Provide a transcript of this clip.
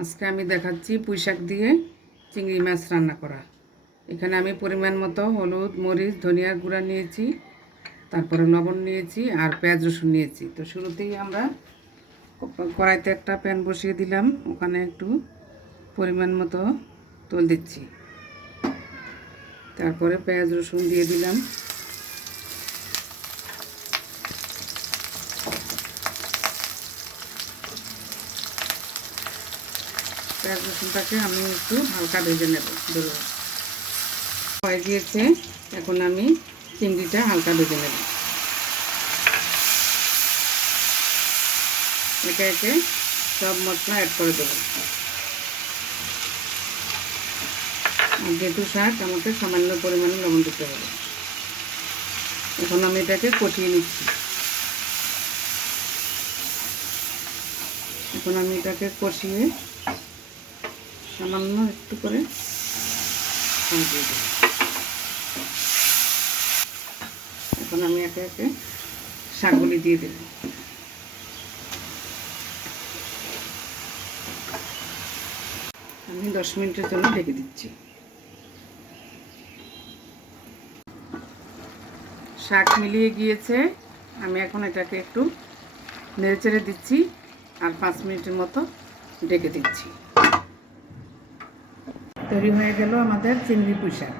আজকে আমি দেখাচ্ছি পুঁইশাক দিয়ে চিংড়ি মাছ রান্না করা। এখানে আমি পরিমাণ মতো হলুদ, মরিচ, ধনিয়ার গুঁড়া নিয়েছি, তারপরে লবণ নিয়েছি আর পেঁয়াজ রসুন নিয়েছি। তো শুরুতেই আমরা কড়াইতে একটা প্যান বসিয়ে দিলাম, ওখানে একটু পরিমাণ মতো তেল দিচ্ছি, তারপরে পেঁয়াজ রসুন দিয়ে দিলাম। পেঁয়াজ রসুনটাকে আমি একটু হালকা ভেজে নেব। হয়ে গিয়েছে, এখন আমি চিংড়িটা হালকা ভেজে নেব। একে একে সব মশলা অ্যাড করে দেবো। আর যেহেতু শাক, আমাকে সামান্য পরিমাণে লবণ দিতে হবে। এখন আমি এটাকে কষিয়ে নিচ্ছি। এখন আমি এটাকে কষিয়ে সামান্য একটু করে পানি দিয়ে দেব। এখন আমি একে একে শাকগুলি দিয়ে দেব। আমি 10 মিনিটের জন্য ঢেকে দিচ্ছি। শাক মিলিয়ে গিয়েছে, আমি এখন এটাকে একটু নেড়েচেড়ে দিচ্ছি আর 5 মিনিটের মতো ঢেকে দিচ্ছি। তৈরি হয়ে গেল আমাদের চিংড়ি পুঁই শাক।